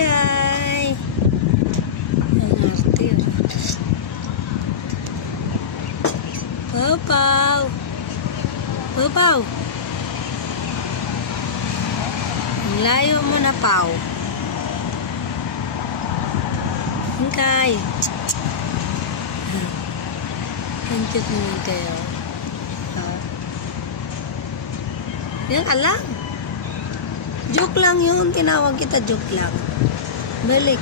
Mingkay! Ang arte yun. Papaw! Papaw! Ang layo mo na, Paw. Mingkay! Ang cute naman kayo. Yan ka lang. Joke lang yun. Tinawag kita joke lang. Balik.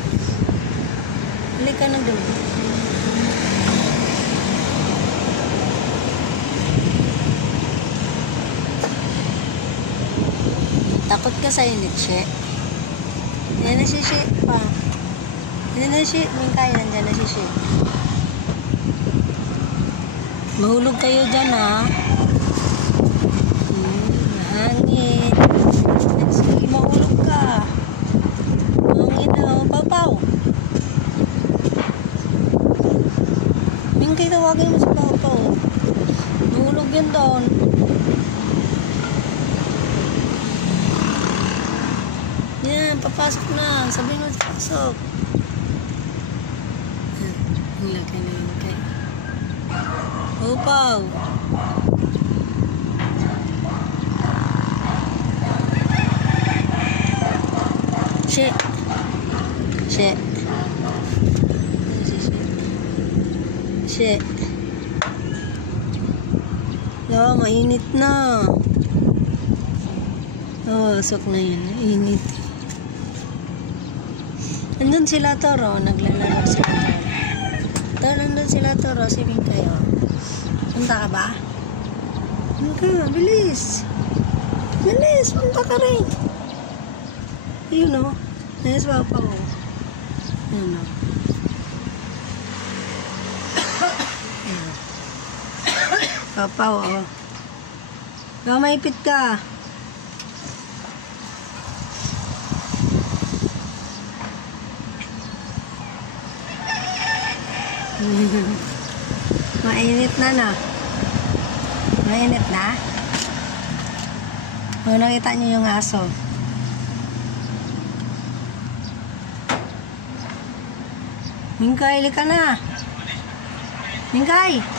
Balik ka ng doon. Takot ka sa init, She. Yan na si She pa. Yan na si Mingkay. Nandiyan na si She. Mahulog kayo dyan, ha? Hangin. Sige, mahulog ka. Hangin na, Papaw. Mingkay, tawagin mo si Papaw. Mahulog yan doon. Yan, papasok na. Sabihin mo, pasok. Ang laki na yun kay Papaw. She. She. She. Oh, mainit na. Oh, sok na yun. Init. Nandun sila, Toro. Naglalaro sila, Toro. Nandun sila, Toro. Si Mingkay, oh. Punta ka ba? Punta, bilis. Bilis, punta ka rin. Yun, oh. Ayos, Papaw. Yun, oh. Papaw, oh. Ikaw, maipit ka. Mainit na, no? Mainit na? O, nakita niyo yung aso. Mingkay, lika na. Mingkay!